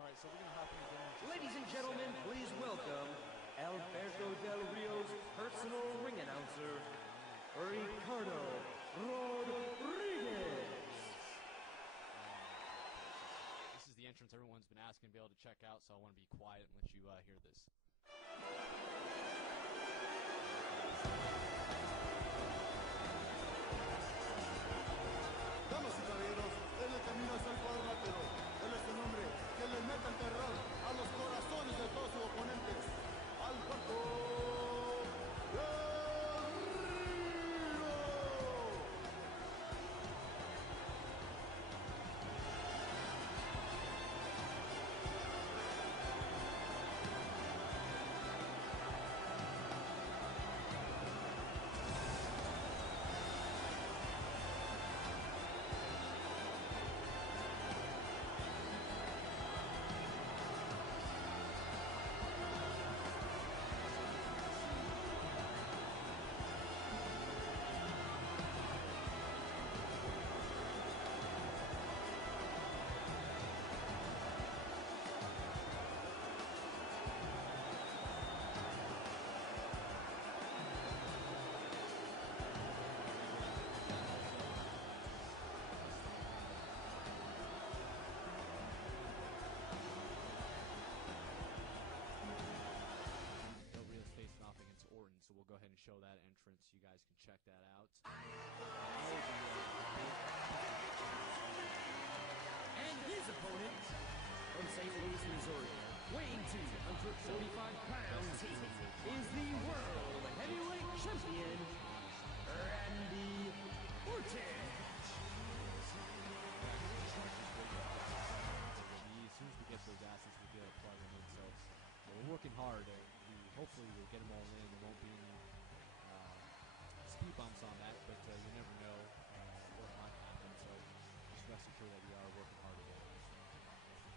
All right, so we're going to hop in again. Ladies and gentlemen, please welcome Alberto Del Rio's personal ring announcer, Ricardo Rodriguez. This is the entrance everyone's been asking to be able to check out, so I want to be quiet and let you hear this. Damas y caballeros, en el camino hacia el cuadrilátero, él es el hombre que le mete el terror a los corazones de todos sus oponentes, Alberto Del Rio. Facing off against Orton, so we'll go ahead and show that entrance. You guys can check that out. And his opponent, from St. Louis, Missouri, weighing 245 pounds, is the World Heavyweight Champion, Randy Orton. As soon as we get those assets, we'll be able to plug them in. So we're working hard. Hopefully we'll get them all in. There won't be any speed bumps on that, but you never know what might happen. So just rest assured that we are working hard again.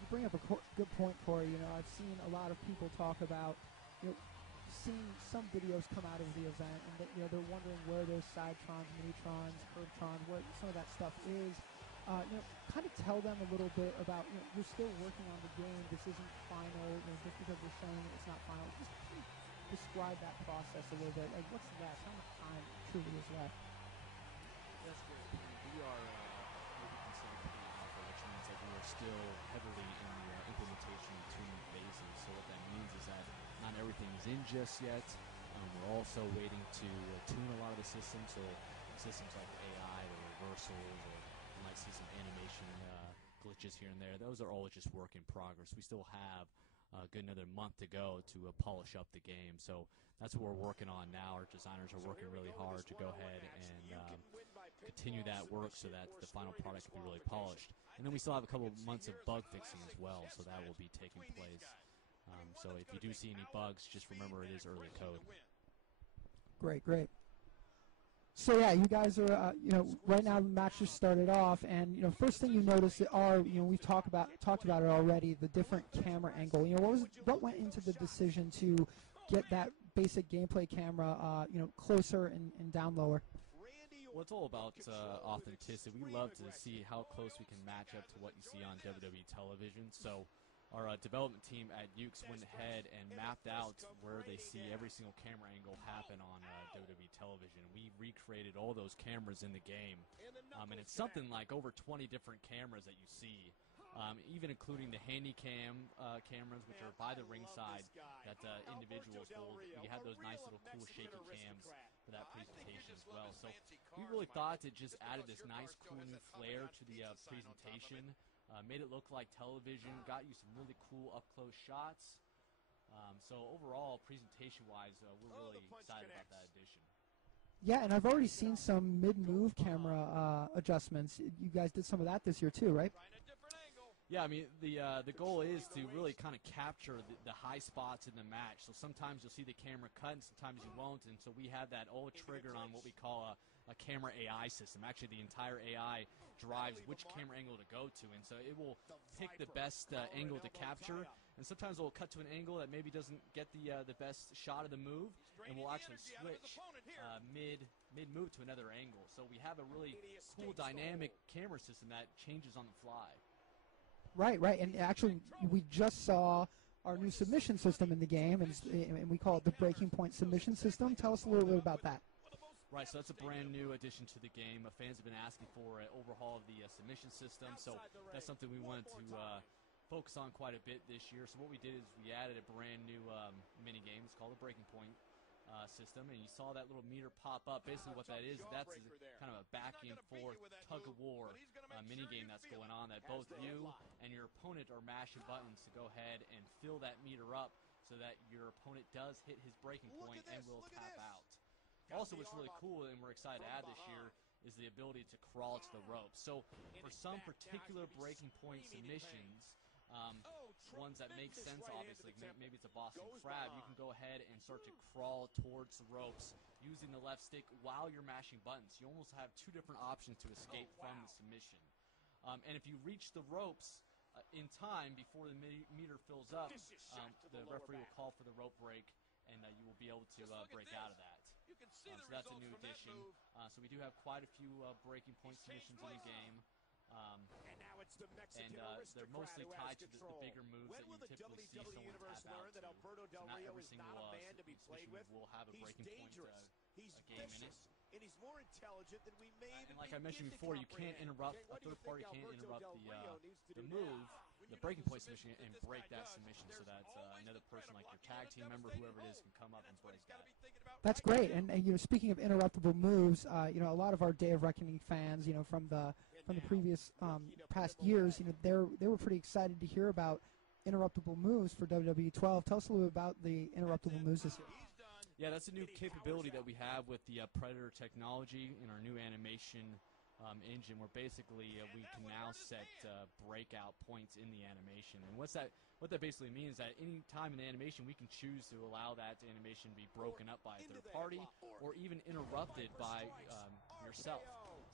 You bring up a good point, Corey. You know, I've seen a lot of people talk about, seeing some videos come out of the event, and that, they're wondering where those sidetrons, minitrons, curvetrons, where some of that stuff is. Kind of tell them a little bit about, you're still working on the game. This isn't final. Just because we're saying it's not final, just describe that process a little bit. Like, what's left? How much time truly is left? That's good. We are what we consider pre-alpha, which means that we are still heavily in the implementation and tuning phases. So what that means is that not everything is in just yet. We're also waiting to tune a lot of the systems. So systems like AI, the reversals, or you might see some animation glitches here and there. Those are all just work in progress. We still have a good another month to go to polish up the game. So that's what we're working on now. Our designers are working really hard to go ahead and continue that work so that the final product can be really polished. And then we still have a couple of months of bug fixing as well, so that will be taking place. So if you do see any bugs, just remember it is early code. Great. So yeah, you guys are, right now the match just started off, and first thing you notice are, we've talked about it already, the different camera angle. What went into the decision to get that basic gameplay camera, closer and down lower? Well, it's all about authenticity. We love to see how close we can match up to what you see on WWE television. So our development team at Ukes went ahead and mapped out where they see every single camera angle happen on WWE television. We recreated all those cameras in the game, and it's something like over 20 different cameras that you see, even including the handy cam cameras, which are by the ringside that individuals hold. We had those nice little cool shaky cams for that presentation as well. So we really thought it just added this nice cool new flair to the presentation. Made it look like television, got you some really cool up-close shots. So overall, presentation-wise, we're really excited about that addition. Yeah, and I've already seen some mid-move camera adjustments. You guys did some of that this year too, right? Yeah, I mean, the goal is to really kind of capture the high spots in the match. So sometimes you'll see the camera cut, and sometimes you won't. And so we have that all triggered on what we call a camera AI system. Actually, the entire AI drives which camera angle to go to, and so it will pick the best angle to capture. And sometimes it will cut to an angle that maybe doesn't get the best shot of the move, and we'll actually switch mid-move to another angle. So we have a really cool dynamic camera system that changes on the fly. Right, right. And actually, we just saw our new submission system in the game, and we call it the Breaking Point submission system. Tell us a little bit about that. Right, so that's a brand new addition to the game. Fans have been asking for an overhaul of the submission system, so that's something we wanted to focus on quite a bit this year. So what we did is we added a brand new mini game. It's called the Breaking Point system, and you saw that little meter pop up. Basically what that is, that's kind of a back and forth tug of war mini game that's going on, that both you and your opponent are mashing buttons to go ahead and fill that meter up so that your opponent does hit his breaking point and will tap out. Also, what's really cool and we're excited to add this year is the ability to crawl to the ropes. So for some particular breaking point submissions, ones that make sense, obviously, maybe it's a Boston Crab, you can go ahead and start to crawl towards the ropes using the left stick while you're mashing buttons. You almost have two different options to escape from the submission. And if you reach the ropes in time before the meter fills up, the referee will call for the rope break, and you will be able to break out of that. So that's a new addition. So we do have quite a few breaking point submissions in the game. And they're mostly tied to the bigger moves that you typically see someone tap out to. So not every single submission will have a breaking point game in it. And he's more intelligent than we made. And like I mentioned before, you can't interrupt, a third party can't interrupt the move, the breaking point submission, and break that submission so that another person, like your tag team member, whoever it is, can come up and break that. That's great. And you know, speaking of interruptible moves, you know, a lot of our Day of Reckoning fans, you know, from the previous past years, you know, they were pretty excited to hear about interruptible moves for WWE 12. Tell us a little bit about the interruptible moves this year. Yeah, that's a new capability that we have with the Predator technology in our new animation engine, where basically we can now set breakout points in the animation. And what that basically means is that any time in the animation we can choose to allow that animation to be broken up by a third party or even interrupted by yourself.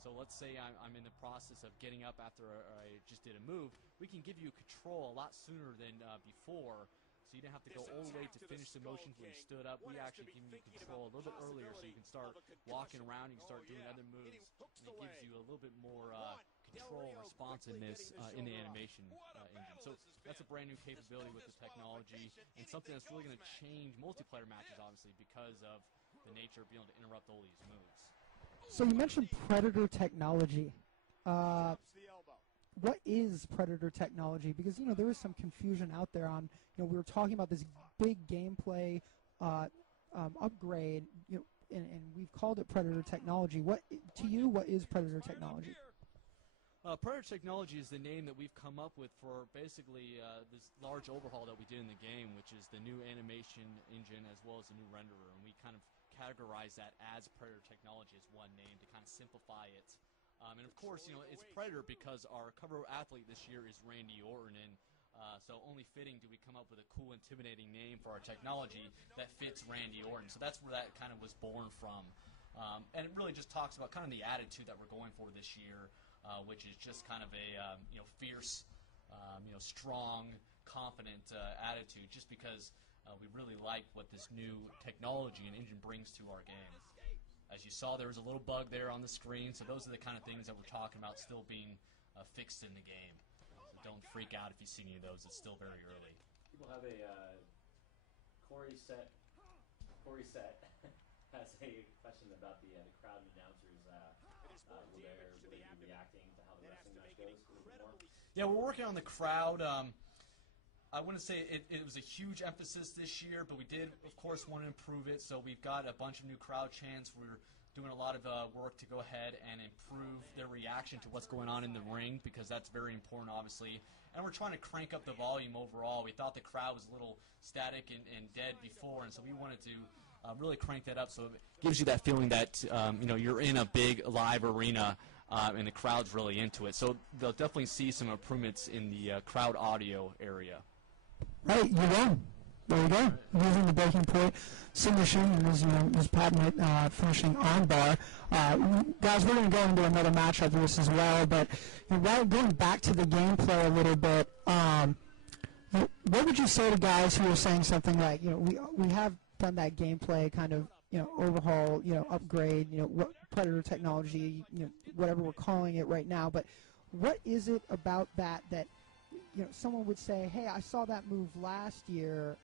So let's say I'm in the process of getting up after I just did a move. We can give you control a lot sooner than before. So you didn't have to go all the way to finish the motions when you stood up. We actually give you control a little bit earlier so you can start walking around, you can start doing other moves, and it gives you a little bit more control and responsiveness in the animation engine. So that's a brand new capability with the technology, and something that's really going to change multiplayer matches, obviously, because of the nature of being able to interrupt all these moves. So you mentioned Predator technology. What is Predator technology? Because, you know, there is some confusion out there on, you know, we were talking about this big gameplay upgrade, you know, and we've called it Predator technology. What is Predator technology? Predator technology is the name that we've come up with for basically this large overhaul that we did in the game, which is the new animation engine as well as the new renderer, and we kind of categorize that as Predator technology as one name to kind of simplify it. And of course, you know, it's Predator because our cover athlete this year is Randy Orton, and so only fitting do we come up with a cool, intimidating name for our technology that fits Randy Orton. So that's where that kind of was born from. And it really just talks about kind of the attitude that we're going for this year, which is just kind of a you know, fierce, you know, strong, confident attitude, just because we really like what this new technology and engine brings to our game. As you saw, there was a little bug there on the screen, so those are the kind of things that we're talking about still being fixed in the game. So don't freak out if you see any of those. It's still very early. People have a Corey Set has a question about the crowd and announcers. Will they be reacting to how the wrestling match goes a little bit more? Yeah, we're working on the crowd. I wouldn't say it was a huge emphasis this year, but we did, of course, want to improve it. So we've got a bunch of new crowd chants. We're doing a lot of work to go ahead and improve their reaction to what's going on in the ring, because that's very important, obviously. And we're trying to crank up the volume overall. We thought the crowd was a little static and dead before, and so we wanted to really crank that up so it gives you that feeling that you know, you're in a big live arena and the crowd's really into it. So they'll definitely see some improvements in the crowd audio area. Right, you won. There you go. Using the breaking point submission and his patented finishing armbar. Guys, we're going to go into another match after this as well, but you know, going back to the gameplay a little bit, what would you say to guys who are saying something like, you know, we have done that gameplay kind of, you know, overhaul, you know, upgrade, you know, what Predator technology, you know, whatever we're calling it right now, but what is it about that someone would say, hey, I saw that move last year,